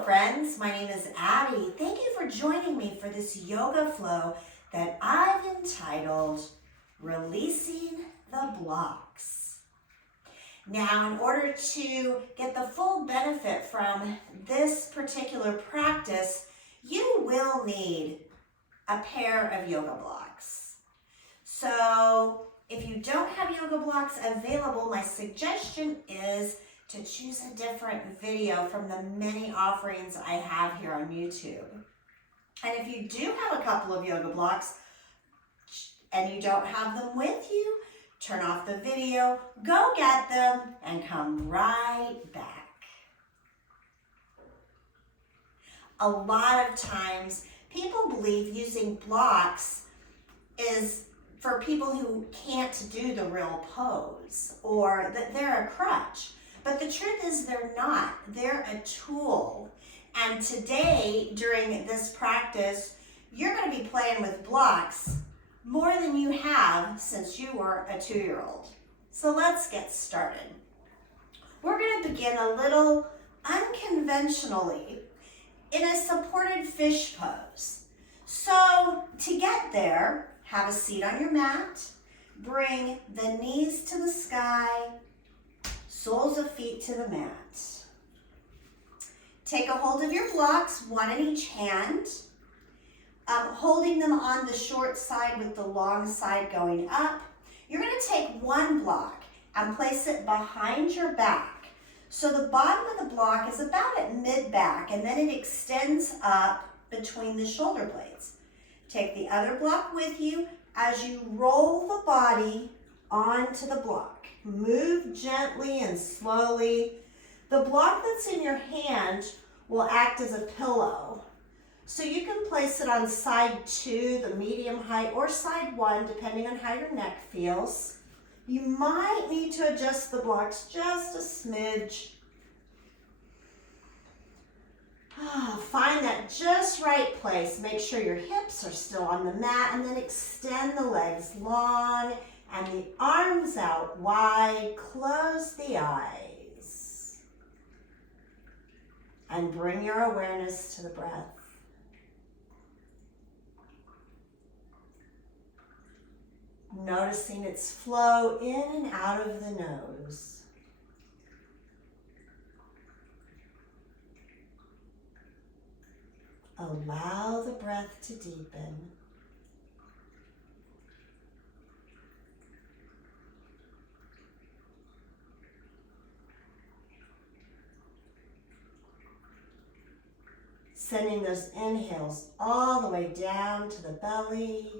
Hello friends, my name is Addie. Thank you for joining me for this yoga flow that I've entitled Releasing the Blocks. Now, in order to get the full benefit from this particular practice, you will need a pair of yoga blocks. So if you don't have yoga blocks available, my suggestion is to choose a different video from the many offerings I have here on YouTube. And if you do have a couple of yoga blocks and you don't have them with you, turn off the video, go get them, and come right back. A lot of times, people believe using blocks is for people who can't do the real pose, or that they're a crutch. But the truth is they're not. They're a tool. And today, during this practice, you're going to be playing with blocks more than you have since you were a 2-year-old. So let's get started. We're going to begin a little unconventionally in a supported fish pose. So to get there, have a seat on your mat, bring the knees to the sky, soles of feet to the mat. Take a hold of your blocks, one in each hand, holding them on the short side with the long side going up. You're going to take one block and place it behind your back. So the bottom of the block is about at mid-back, and then it extends up between the shoulder blades. Take the other block with you as you roll the body onto the block. Move gently and slowly. The block that's in your hand will act as a pillow. So you can place it on side 2, the medium height, or side 1, depending on how your neck feels. You might need to adjust the blocks just a smidge. Find that just right place. Make sure your hips are still on the mat, and then extend the legs long and the arms out wide. Close the eyes and bring your awareness to the breath. Noticing its flow in and out of the nose. Allow the breath to deepen. Sending those inhales all the way down to the belly.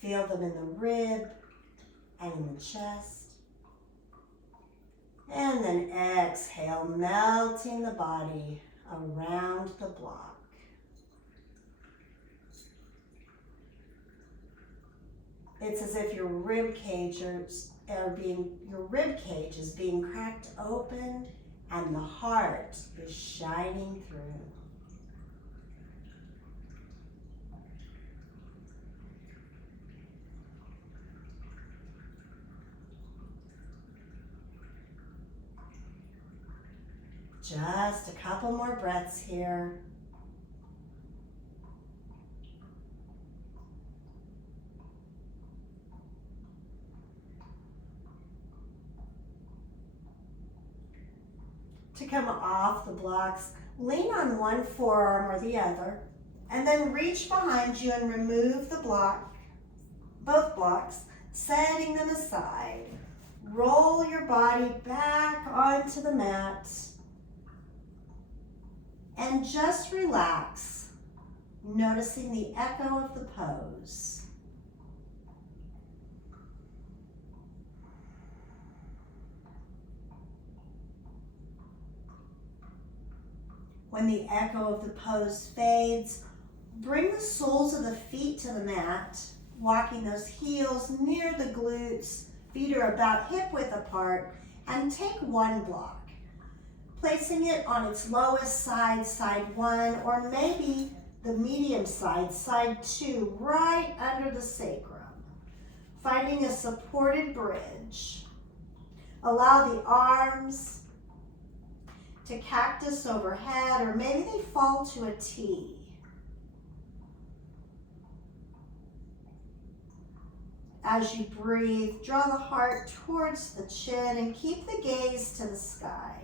Feel them in the rib and in the chest. And then exhale, melting the body around the block. It's as if your rib cage is being cracked open and the heart is shining through. Just a couple more breaths here. To come off the blocks, lean on one forearm or the other, and then reach behind you and remove the block, both blocks, setting them aside. Roll your body back onto the mat and just relax, noticing the echo of the pose. When the echo of the pose fades, bring the soles of the feet to the mat, walking those heels near the glutes. Feet are about hip width apart, and take one block, placing it on its lowest side, side 1, or maybe the medium side, side 2, right under the sacrum. Finding a supported bridge. Allow the arms to cactus overhead, or maybe they fall to a T. As you breathe, draw the heart towards the chin and keep the gaze to the sky.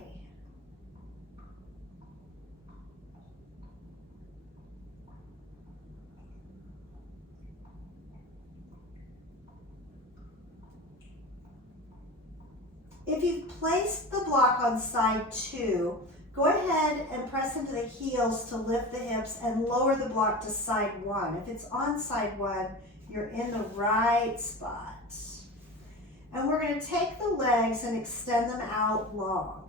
If you've placed the block on side 2, go ahead and press into the heels to lift the hips and lower the block to side 1. If it's on side 1, you're in the right spot. And we're going to take the legs and extend them out long.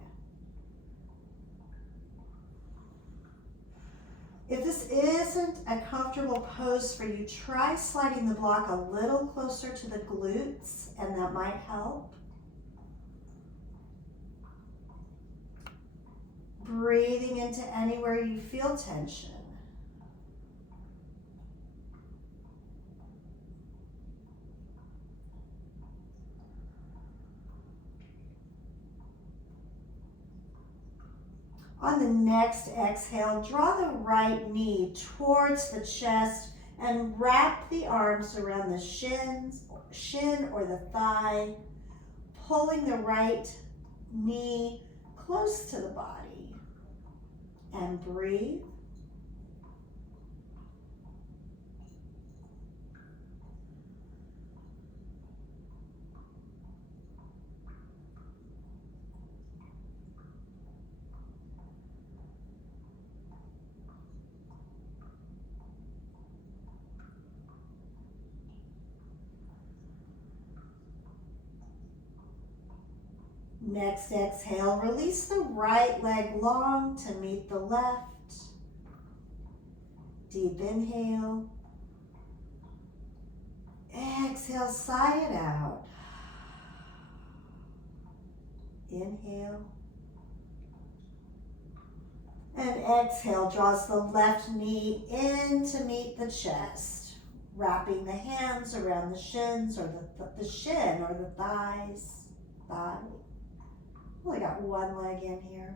If this isn't a comfortable pose for you, try sliding the block a little closer to the glutes, and that might help. Breathing into anywhere you feel tension. On the next exhale, draw the right knee towards the chest and wrap the arms around the shin or the thigh, pulling the right knee close to the body. And breathe. Next exhale, release the right leg long to meet the left. Deep inhale. Exhale, sigh it out. Inhale. And exhale, draws the left knee in to meet the chest, wrapping the hands around the shins or the shin or the thighs. Thigh. Only got one leg in here.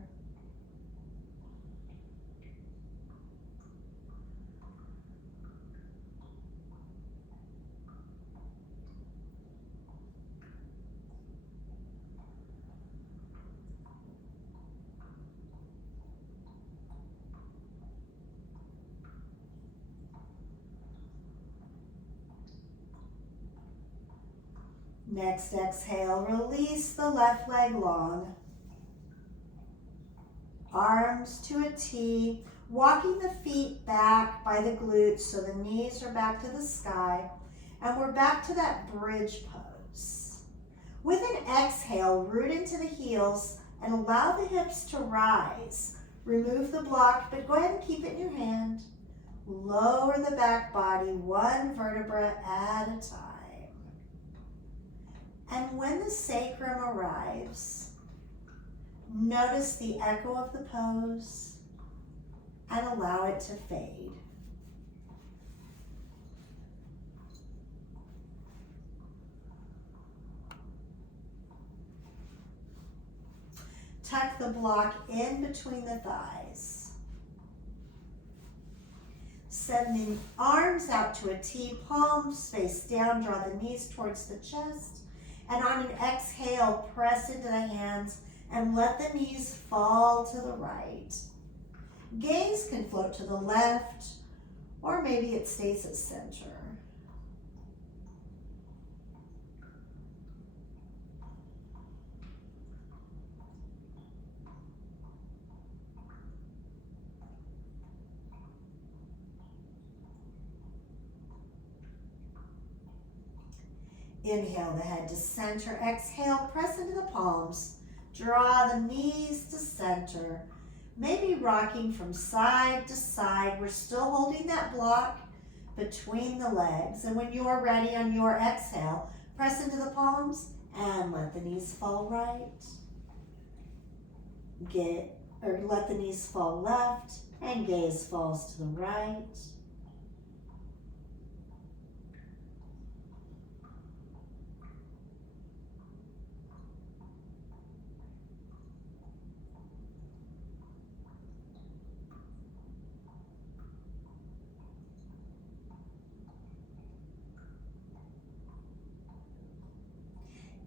Next exhale, release the left leg long. Arms to a T, walking the feet back by the glutes so the knees are back to the sky. And we're back to that bridge pose. With an exhale, root into the heels and allow the hips to rise. Remove the block, but go ahead and keep it in your hand. Lower the back body one vertebra at a time. And when the sacrum arrives, notice the echo of the pose and allow it to fade. Tuck the block in between the thighs. Send the arms out to a T, palms face down, draw the knees towards the chest. And on an exhale, press into the hands and let the knees fall to the right. Gaze can float to the left, or maybe it stays at center. Inhale the head to center. Exhale, press into the palms. Draw the knees to center. Maybe rocking from side to side. We're still holding that block between the legs. And when you're ready on your exhale, press into the palms and let the knees fall right. Let the knees fall left and gaze falls to the right.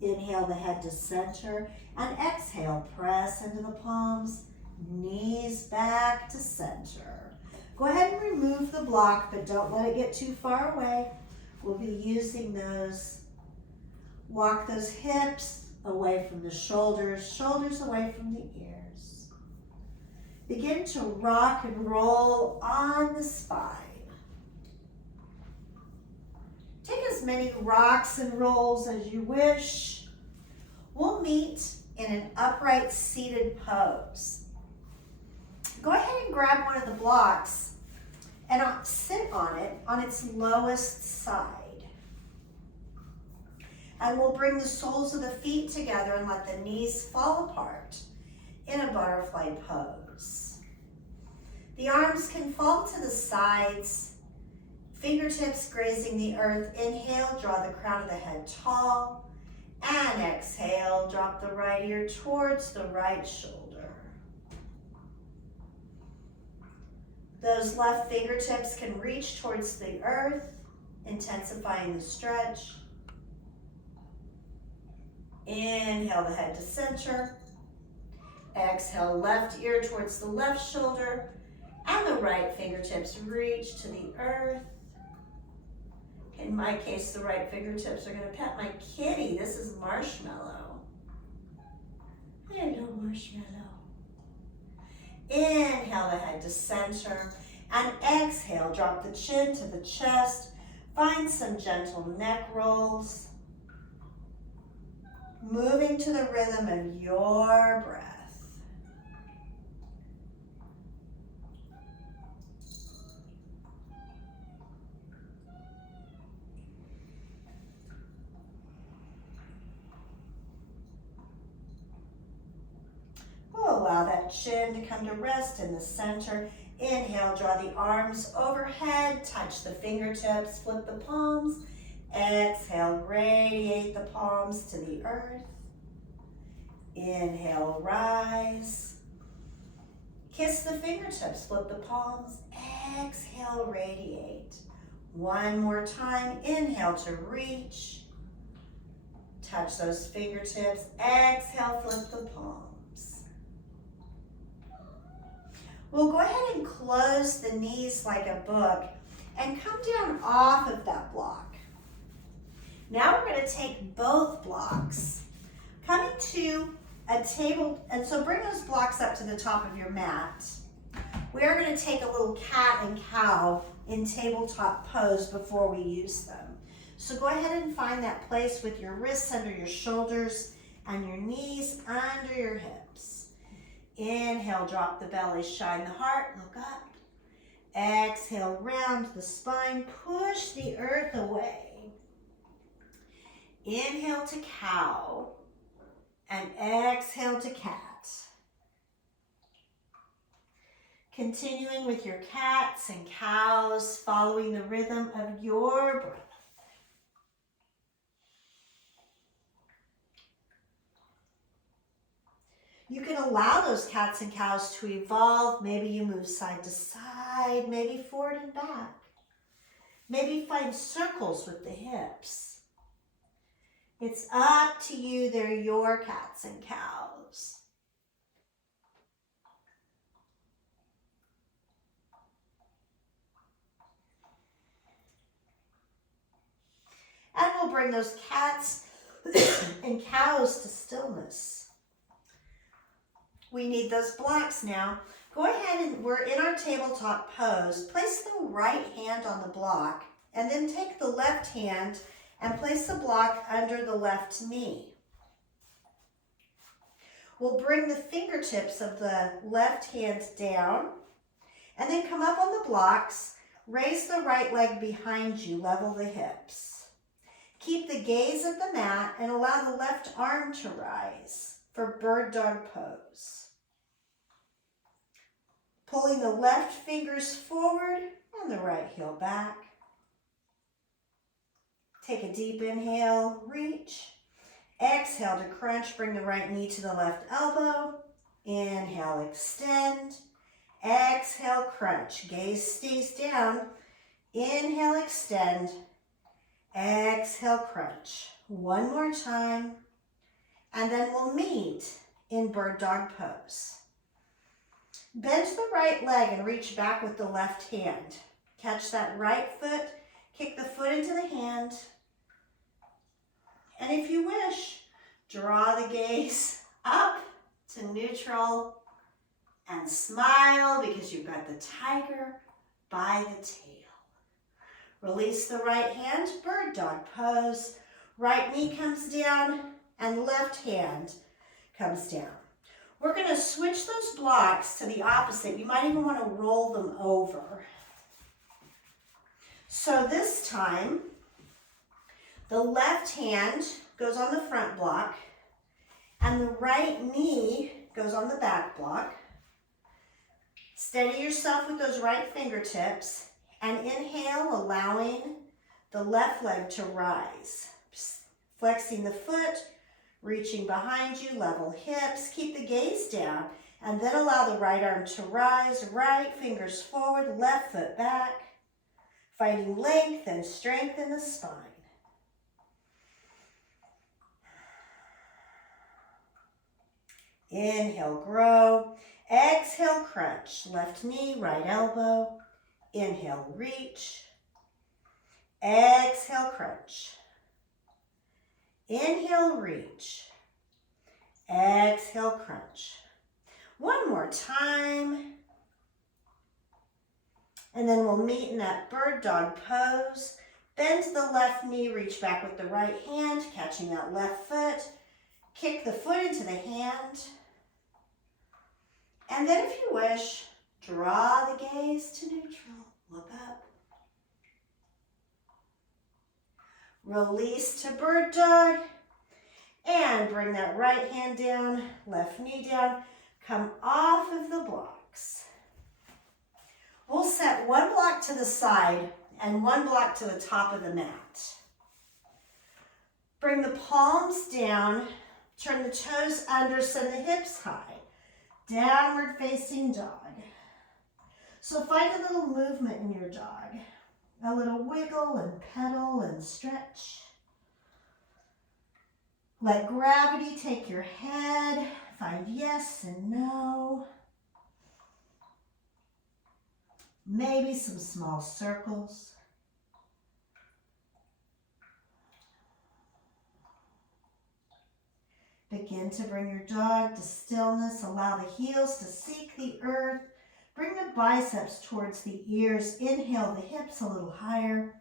Inhale the head to center, and exhale, press into the palms, knees back to center. Go ahead and remove the block, but don't let it get too far away. We'll be using those. Walk those hips away from the shoulders, shoulders away from the ears. Begin to rock and roll on the spine. Take as many rocks and rolls as you wish. We'll meet in an upright seated pose. Go ahead and grab one of the blocks and sit on it on its lowest side. And we'll bring the soles of the feet together and let the knees fall apart in a butterfly pose. The arms can fall to the sides, fingertips grazing the earth. Inhale, draw the crown of the head tall. And exhale, drop the right ear towards the right shoulder. Those left fingertips can reach towards the earth, intensifying the stretch. Inhale the head to center. Exhale, left ear towards the left shoulder, and the right fingertips reach to the earth. In my case, the right fingertips are going to pet my kitty. This is Marshmallow. Hello, Marshmallow. Inhale the head to center, and exhale, drop the chin to the chest. Find some gentle neck rolls. Moving to the rhythm of your breath. We'll allow that chin to come to rest in the center. Inhale, draw the arms overhead, touch the fingertips, flip the palms. Exhale, radiate the palms to the earth. Inhale, rise. Kiss the fingertips, flip the palms. Exhale, radiate. One more time. Inhale to reach. Touch those fingertips. Exhale, flip the palms. We'll go ahead and close the knees like a book and come down off of that block. Now we're going to take both blocks, coming to a table, and so bring those blocks up to the top of your mat. We are going to take a little cat and cow in tabletop pose before we use them. So go ahead and find that place with your wrists under your shoulders and your knees under your hips. Inhale, drop the belly, shine the heart, look up. Exhale, round the spine, push the earth away. Inhale to cow, and exhale to cat. Continuing with your cats and cows, following the rhythm of your breath. You can allow those cats and cows to evolve. Maybe you move side to side, maybe forward and back. Maybe find circles with the hips. It's up to you. They're your cats and cows. And we'll bring those cats and cows to stillness. We need those blocks now. Go ahead and we're in our tabletop pose. Place the right hand on the block and then take the left hand and place the block under the left knee. We'll bring the fingertips of the left hand down and then come up on the blocks. Raise the right leg behind you, level the hips. Keep the gaze at the mat and allow the left arm to rise for bird dog pose. Pulling the left fingers forward and the right heel back. Take a deep inhale, reach. Exhale to crunch, bring the right knee to the left elbow. Inhale, extend. Exhale, crunch. Gaze stays down. Inhale, extend. Exhale, crunch. One more time. And then we'll meet in bird dog pose. Bend the right leg and reach back with the left hand. Catch that right foot, kick the foot into the hand. And if you wish, draw the gaze up to neutral and smile because you've got the tiger by the tail. Release the right hand, bird dog pose. Right knee comes down and left hand comes down. We're going to switch those blocks to the opposite. You might even want to roll them over. So this time, the left hand goes on the front block and the right knee goes on the back block. Steady yourself with those right fingertips and inhale, allowing the left leg to rise. Flexing the foot, reaching behind you, level hips, keep the gaze down, and then allow the right arm to rise, right fingers forward, left foot back, finding length and strength in the spine. Inhale, grow. Exhale, crutch. Left knee, right elbow. Inhale, reach. Exhale, crutch. Inhale, reach. Exhale, crunch. One more time. And then we'll meet in that bird dog pose. Bend to the left knee, reach back with the right hand, catching that left foot. Kick the foot into the hand. And then if you wish, draw the gaze to neutral. Look up. Release to bird dog. And bring that right hand down, left knee down. Come off of the blocks. We'll set one block to the side and one block to the top of the mat. Bring the palms down, turn the toes under, send the hips high. Downward facing dog. So find a little movement in your dog. A little wiggle and pedal and stretch. Let gravity take your head. Find yes and no. Maybe some small circles. Begin to bring your dog to stillness. Allow the heels to seek the earth. Bring the biceps towards the ears. Inhale the hips a little higher.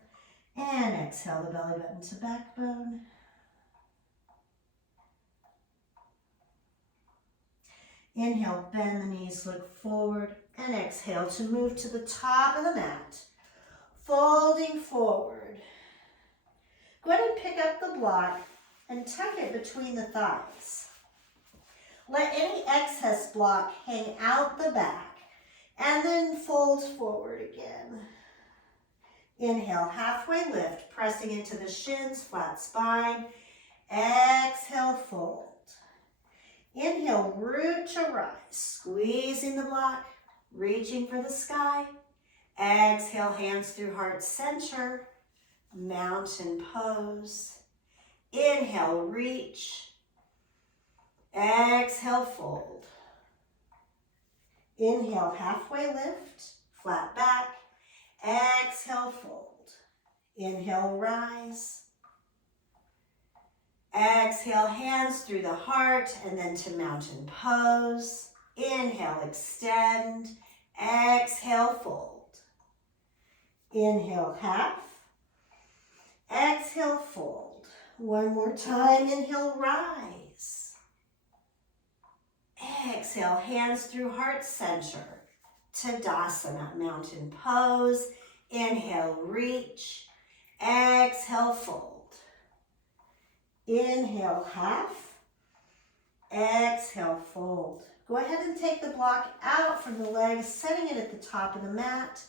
And exhale the belly button to backbone. Inhale, bend the knees, look forward. And exhale to move to the top of the mat. Folding forward. Go ahead and pick up the block and tuck it between the thighs. Let any excess block hang out the back and then fold forward again. Inhale, halfway lift, pressing into the shins, flat spine. Exhale, fold. Inhale, root to rise, squeezing the block, reaching for the sky. Exhale, hands through heart center, mountain pose. Inhale, reach. Exhale, fold. Inhale, halfway lift, flat back. Exhale, fold. Inhale, rise. Exhale, hands through the heart and then to mountain pose. Inhale, extend. Exhale, fold. Inhale, half. Exhale, fold. One more time. Inhale, rise. Exhale, hands through heart center. Tadasana, mountain pose. Inhale, reach. Exhale, fold. Inhale, half. Exhale, fold. Go ahead and take the block out from the legs, setting it at the top of the mat.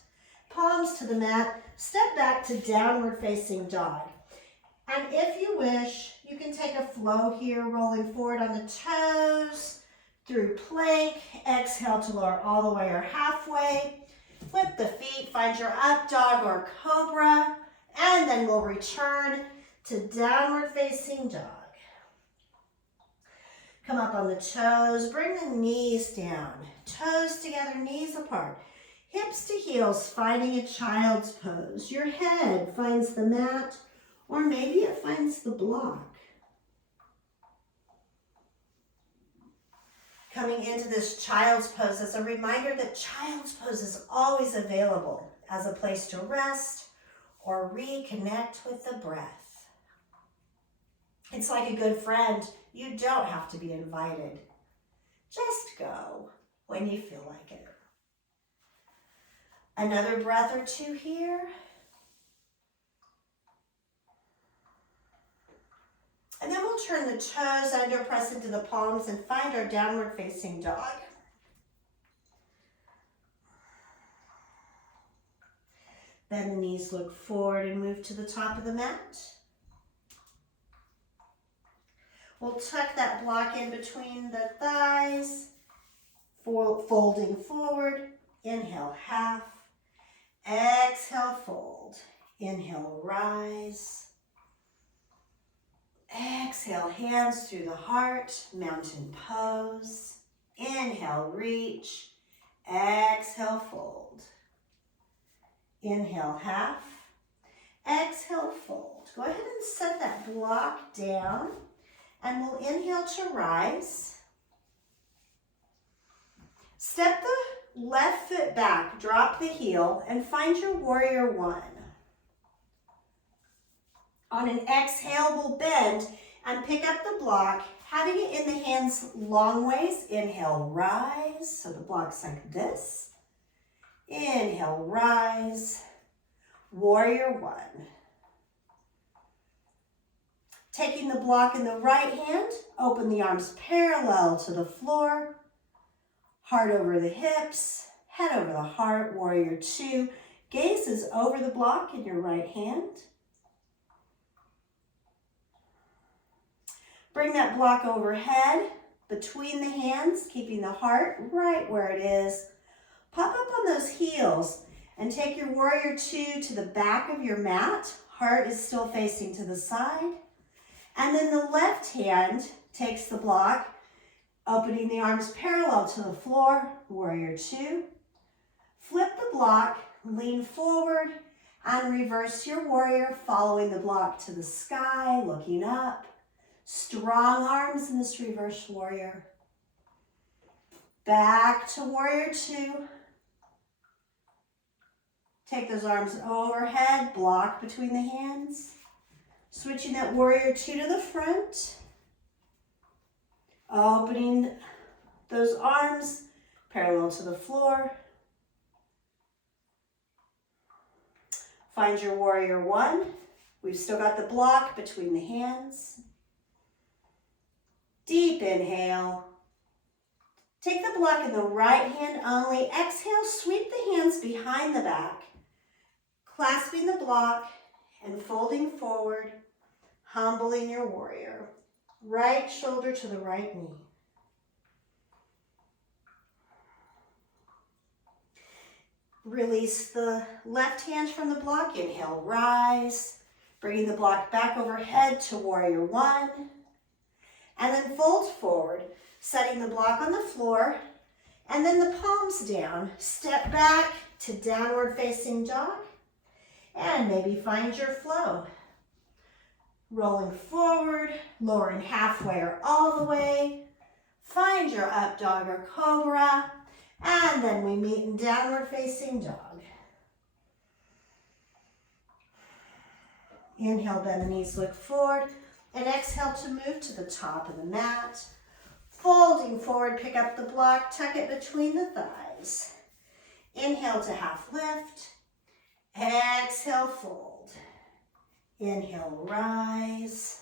Palms to the mat. Step back to downward facing dog. And if you wish, you can take a flow here, rolling forward on the toes, through plank. Exhale to lower all the way or halfway. Flip the feet, find your up dog or cobra, and then we'll return to downward facing dog. Come up on the toes, bring the knees down. Toes together, knees apart. Hips to heels, finding a child's pose. Your head finds the mat, or maybe it finds the block. Coming into this child's pose as a reminder that child's pose is always available as a place to rest or reconnect with the breath. It's like a good friend. You don't have to be invited. Just go when you feel like it. Another breath or two here. And then we'll turn the toes under, press into the palms, and find our downward facing dog. Bend the knees, look forward, and move to the top of the mat. We'll tuck that block in between the thighs, folding forward. Inhale, half. Exhale, fold. Inhale, rise. Exhale, hands through the heart, mountain pose. Inhale, reach. Exhale, fold. Inhale, half. Exhale, fold. Go ahead and set that block down, and we'll inhale to rise. Step the left foot back, drop the heel, and find your warrior one. On an exhale, we'll bend and pick up the block, having it in the hands long ways. Inhale, rise, so the block's like this. Inhale, rise, warrior one. Taking the block in the right hand, open the arms parallel to the floor, heart over the hips, head over the heart, warrior two. Gaze is over the block in your right hand. Bring that block overhead, between the hands, keeping the heart right where it is. Pop up on those heels and take your warrior two to the back of your mat. Heart is still facing to the side. And then the left hand takes the block, opening the arms parallel to the floor, warrior two. Flip the block, lean forward, and reverse your warrior, following the block to the sky, looking up. Strong arms in this reverse warrior. Back to warrior two. Take those arms overhead, block between the hands. Switching that warrior two to the front. Opening those arms parallel to the floor. Find your warrior one. We've still got the block between the hands. Deep inhale. Take the block in the right hand only. Exhale, sweep the hands behind the back, clasping the block and folding forward, humbling your warrior. Right shoulder to the right knee. Release the left hand from the block. Inhale, rise. Bringing the block back overhead to warrior one. And then fold forward, setting the block on the floor. And then the palms down. Step back to downward facing dog. And maybe find your flow. Rolling forward, lowering halfway or all the way. Find your up dog or cobra. And then we meet in downward facing dog. Inhale, bend the knees, look forward. And exhale to move to the top of the mat. Folding forward, pick up the block, tuck it between the thighs. Inhale to half lift. Exhale, fold. Inhale, rise.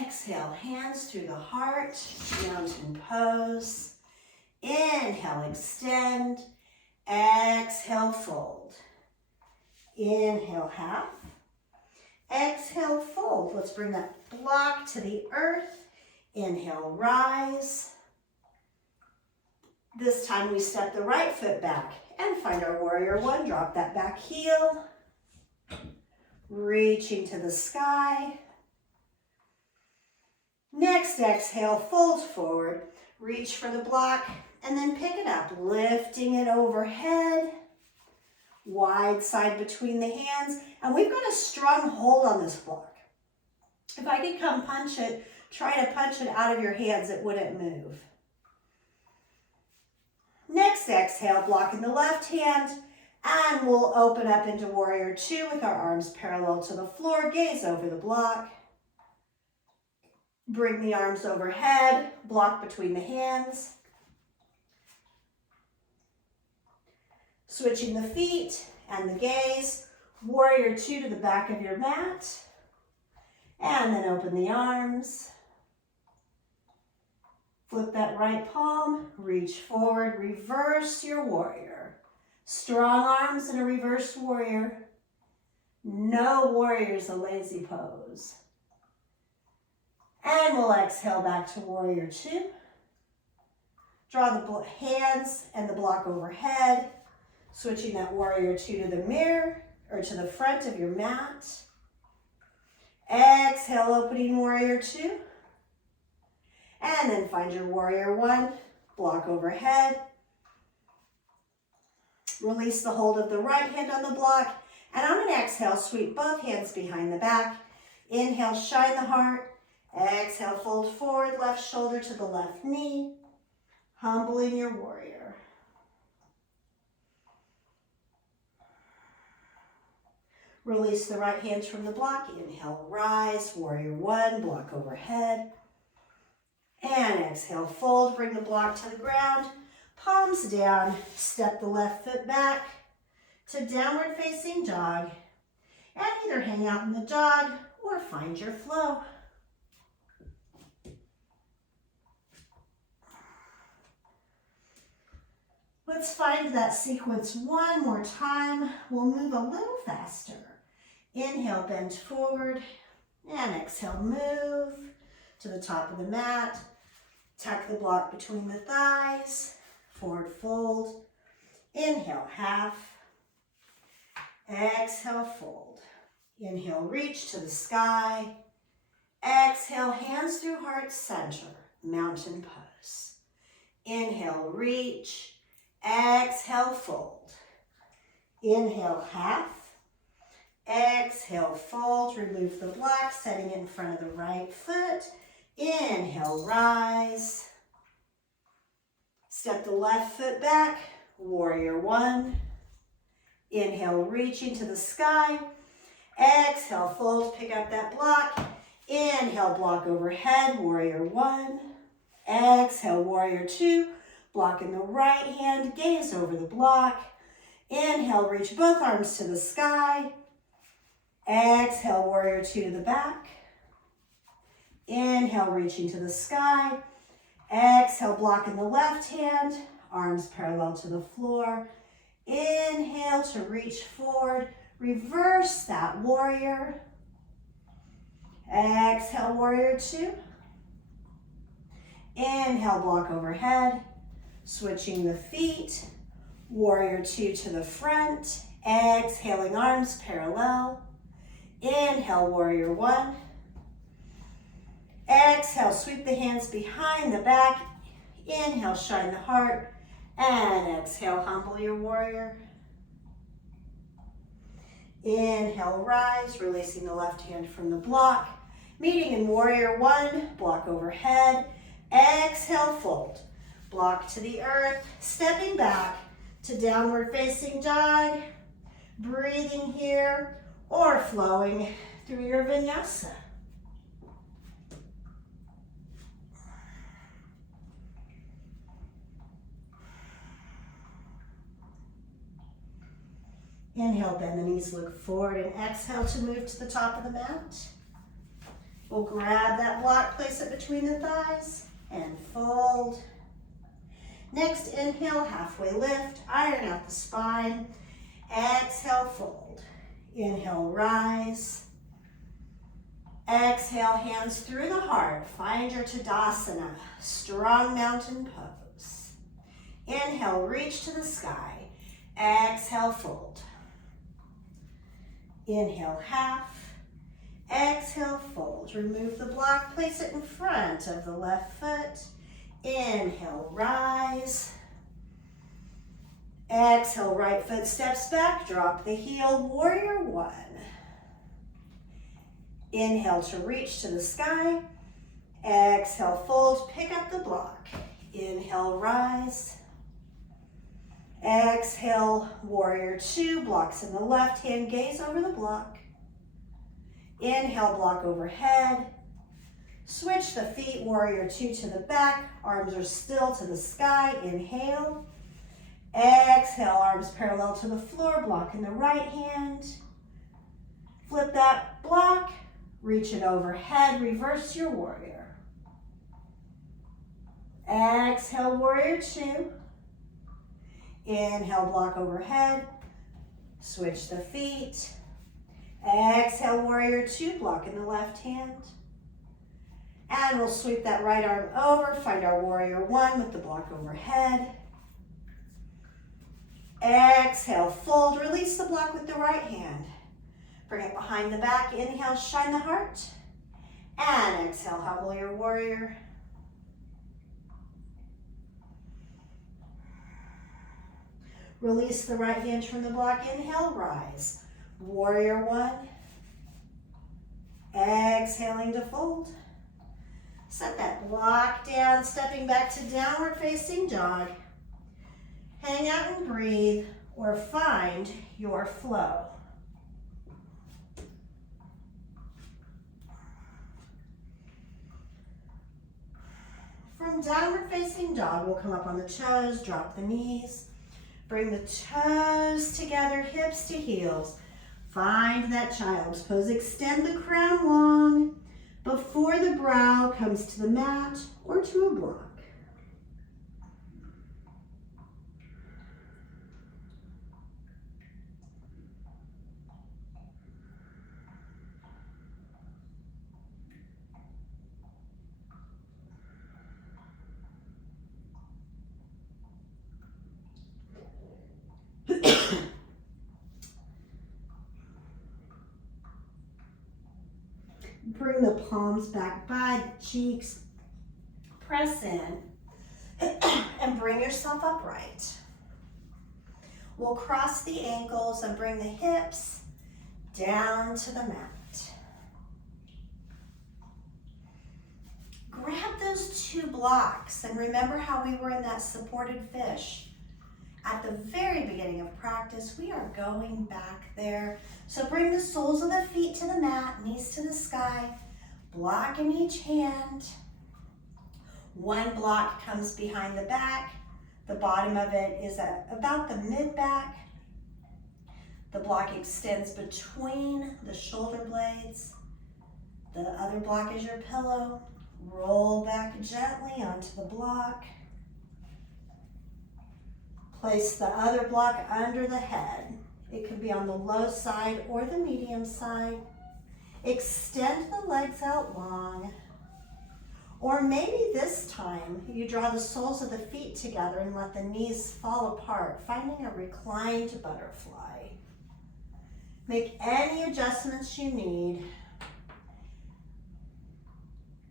Exhale, hands through the heart, mountain pose. Inhale, extend. Exhale, fold. Inhale, half. Exhale, fold. Let's bring that block to the earth. Inhale, rise. This time we step the right foot back and find our warrior one. Drop that back heel. Reaching to the sky. Next exhale, fold forward, reach for the block, and then pick it up, lifting it overhead, wide side between the hands, and we've got a strong hold on this block. If I could come punch it, try to punch it out of your hands, it wouldn't move. Next exhale, block in the left hand, and we'll open up into warrior two with our arms parallel to the floor, gaze over the block. Bring the arms overhead, block between the hands. Switching the feet and the gaze, warrior two to the back of your mat, and then open the arms. Flip that right palm, reach forward, reverse your warrior. Strong arms in a reversed warrior. No warrior's a lazy pose. And we'll exhale back to warrior two. Draw the hands and the block overhead, switching that warrior two to the mirror or to the front of your mat. Exhale, opening warrior two. And then find your warrior one, block overhead. Release the hold of the right hand on the block. And on an exhale, sweep both hands behind the back. Inhale, shine the heart. Exhale, fold forward, left shoulder to the left knee. Humbling your warrior. Release the right hands from the block. Inhale, rise, warrior one, block overhead. And exhale, fold, bring the block to the ground. Palms down, step the left foot back to downward facing dog. And either hang out in the dog or find your flow. Let's find that sequence one more time. We'll move a little faster. Inhale, bend forward, and exhale, move to the top of the mat. Tuck the block between the thighs, forward fold. Inhale, half. Exhale, fold. Inhale, reach to the sky. Exhale, hands through heart center, mountain pose. Inhale, reach. Exhale, fold. Inhale, half. Exhale, fold. Remove the block, setting it in front of the right foot. Inhale, rise. Step the left foot back, warrior one. Inhale, reaching to the sky. Exhale, fold, pick up that block. Inhale, block overhead, warrior one. Exhale, warrior two. Block in the right hand, gaze over the block. Inhale, reach both arms to the sky. Exhale, warrior two to the back. Inhale, reaching to the sky. Exhale, block in the left hand, arms parallel to the floor. Inhale to reach forward, reverse that warrior. Exhale, warrior two. Inhale, block overhead, switching the feet. Warrior two to the front, exhaling arms parallel. Inhale, warrior one. Exhale, sweep the hands behind the back. Inhale, shine the heart. And exhale, humble your warrior. Inhale, rise, releasing the left hand from the block. Meeting in warrior one, block overhead. Exhale, fold. Block to the earth, stepping back to downward facing dog. Breathing here or flowing through your vinyasa. Inhale, bend the knees, look forward, and exhale to move to the top of the mat. We'll grab that block, place it between the thighs, and fold. Next, inhale, halfway lift, iron out the spine. Exhale, fold. Inhale, rise. Exhale, hands through the heart. Find your Tadasana, strong mountain pose. Inhale, reach to the sky. Exhale, fold. Inhale, half. Exhale, fold. Remove the block, place it in front of the left foot. Inhale, rise. Exhale, right foot steps back, drop the heel, warrior one. Inhale to reach to the sky. Exhale, fold, pick up the block. Inhale, rise. Exhale, warrior two, blocks in the left hand, gaze over the block. Inhale, block overhead. Switch the feet, warrior two to the back, arms are still to the sky. Inhale. Exhale, arms parallel to the floor, block in the right hand. Flip that block, reach it overhead, reverse your warrior. Exhale, warrior two. Inhale, block overhead. Switch the feet. Exhale, warrior two, block in the left hand. And we'll sweep that right arm over, find our warrior one with the block overhead. Exhale, fold, release the block with the right hand. Bring it behind the back, inhale, shine the heart. And exhale, humble your warrior. Release the right hand from the block, inhale, rise. Warrior one. Exhaling to fold. Set that block down, stepping back to downward facing dog. Hang out and breathe, or find your flow. From downward facing dog, we'll come up on the toes, drop the knees. Bring the toes together, hips to heels. Find that child's pose. Extend the crown long before the brow comes to the mat or to a block. Bring the palms back by the cheeks. Press in and bring yourself upright. We'll cross the ankles and bring the hips down to the mat. Grab those two blocks and remember how we were in that supported fish. At the very beginning of practice, we are going back there. So bring the soles of the feet to the mat, knees to the sky, block in each hand. One block comes behind the back. The bottom of it is at about the mid-back. The block extends between the shoulder blades. The other block is your pillow. Roll back gently onto the block. Place the other block under the head. It could be on the low side or the medium side. Extend the legs out long. Or maybe this time you draw the soles of the feet together and let the knees fall apart, finding a reclined butterfly. Make any adjustments you need.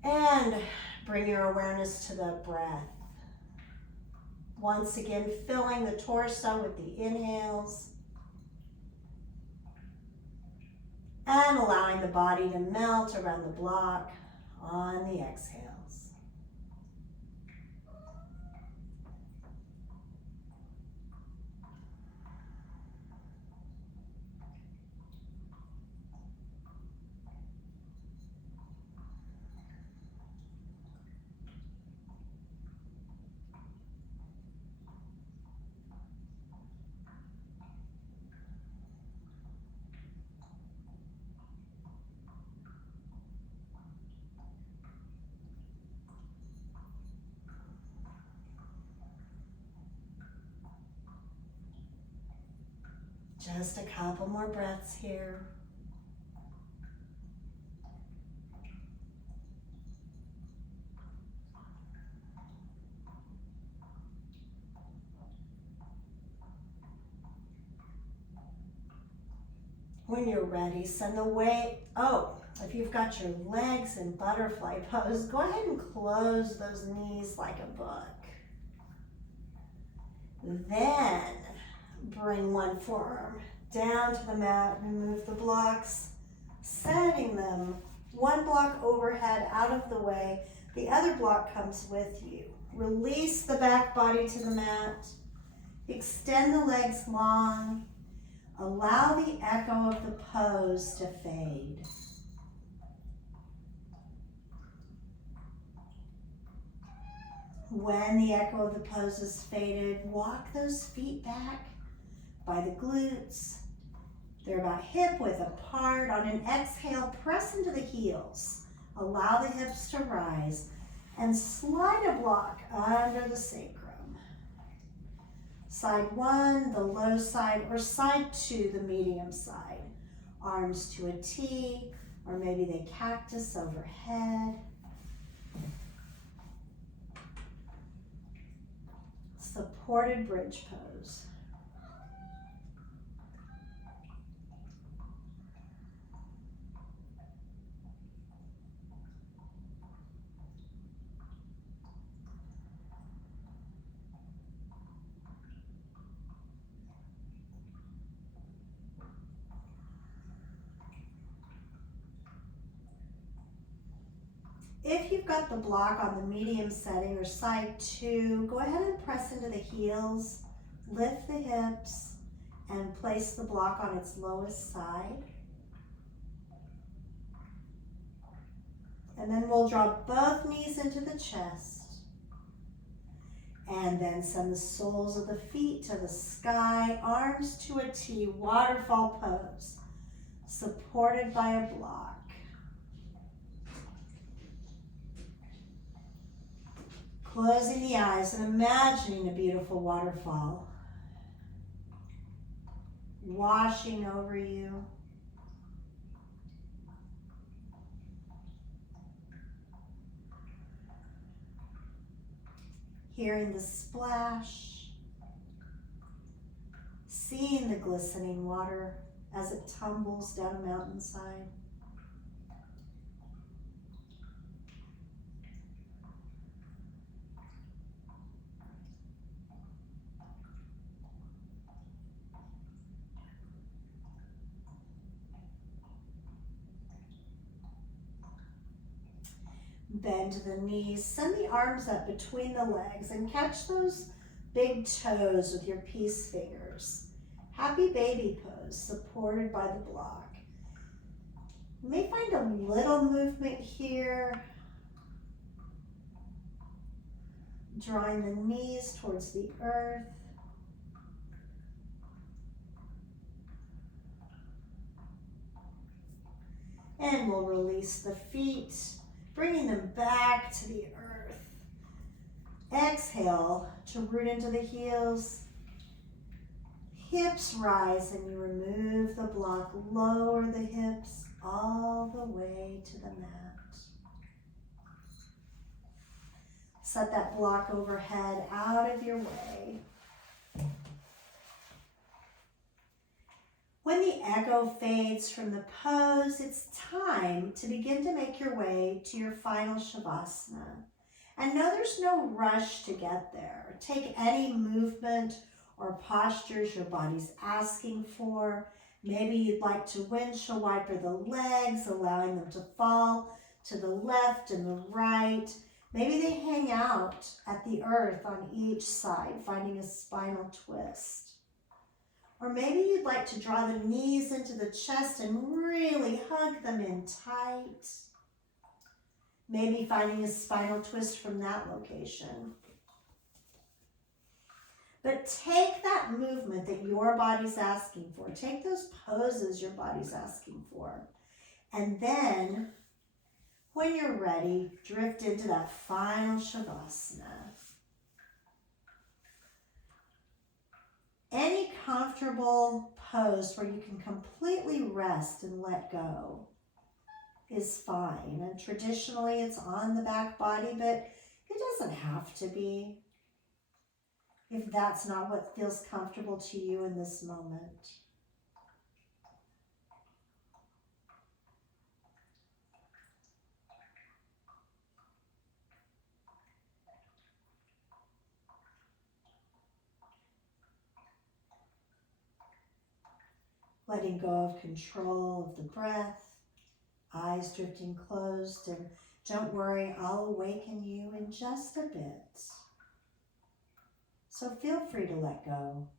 And bring your awareness to the breath. Once again, filling the torso with the inhales. And allowing the body to melt around the block on the exhales. Just a couple more breaths here. When you're ready, send the weight. Oh, If you've got your legs in butterfly pose, go ahead and close those knees like a book. Then bring one forearm down to the mat, remove the blocks, setting them one block overhead out of the way. The other block comes with you. Release the back body to the mat. Extend the legs long. Allow the echo of the pose to fade. When the echo of the pose is faded, walk those feet back by the glutes. They're about hip width apart. On an exhale, press into the heels. Allow the hips to rise and slide a block under the sacrum. Side one, the low side, or side two, the medium side. Arms to a T, or maybe they cactus overhead. Supported bridge pose. If you've got the block on the medium setting or side two, go ahead and press into the heels, lift the hips, and place the block on its lowest side. And then we'll draw both knees into the chest. And then send the soles of the feet to the sky, arms to a T, waterfall pose, supported by a block. Closing the eyes and imagining a beautiful waterfall washing over you. Hearing the splash, seeing the glistening water as it tumbles down a mountainside. Bend the knees, send the arms up between the legs and catch those big toes with your peace fingers. Happy baby pose, supported by the block. You may find a little movement here, drawing the knees towards the earth. And we'll release the feet, bringing them back to the earth. Exhale to root into the heels. Hips rise and you remove the block. Lower the hips all the way to the mat. Set that block overhead out of your way. When the echo fades from the pose, it's time to begin to make your way to your final shavasana. And no, there's no rush to get there. Take any movement or postures your body's asking for. Maybe you'd like to windshield wiper the legs, allowing them to fall to the left and the right. Maybe they hang out at the earth on each side, finding a spinal twist. Or maybe you'd like to draw the knees into the chest and really hug them in tight. Maybe finding a spinal twist from that location. But take that movement that your body's asking for. Take those poses your body's asking for. And then, when you're ready, drift into that final shavasana. Any comfortable pose where you can completely rest and let go is fine. And traditionally it's on the back body, but it doesn't have to be if that's not what feels comfortable to you in this moment. letting go of control of the breath, eyes drifting closed, and don't worry, I'll awaken you in just a bit. So feel free to let go.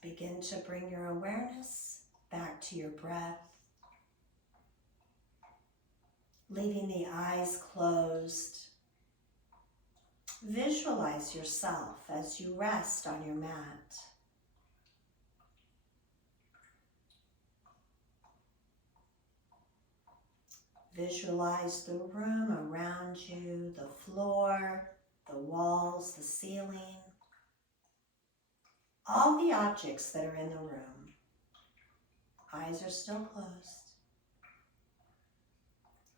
Begin to bring your awareness back to your breath, leaving the eyes closed. Visualize yourself as you rest on your mat. Visualize the room around you, the floor, the walls, the ceiling, all the objects that are in the room. Eyes are still closed.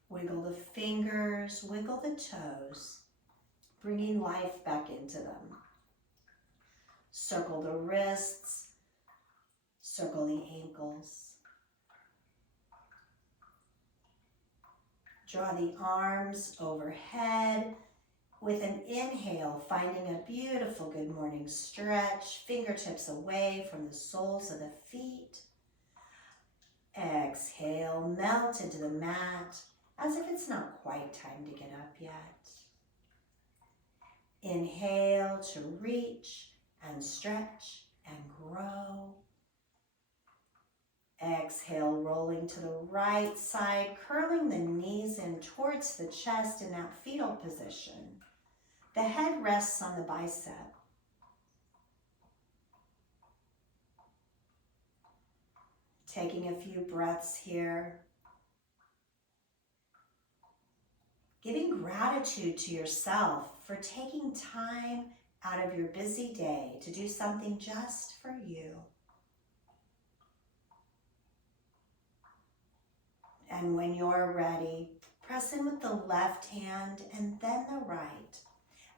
Wiggle the fingers, wiggle the toes, bringing life back into them. Circle the wrists, circle the ankles. Draw the arms overhead with an inhale, finding a beautiful good morning stretch, fingertips away from the soles of the feet. Exhale, melt into the mat as if it's not quite time to get up yet. Inhale to reach and stretch and grow. Exhale, rolling to the right side, curling the knees in towards the chest in that fetal position. The head rests on the bicep. Taking a few breaths here. Giving gratitude to yourself for taking time out of your busy day to do something just for you. And when you're ready, press in with the left hand and then the right.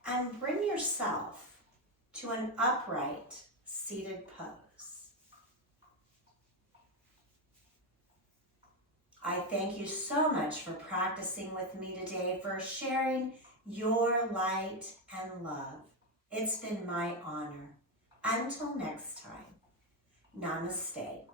And bring yourself to an upright seated pose. I thank you so much for practicing with me today, for sharing your light and love. It's been my honor. Until next time, namaste.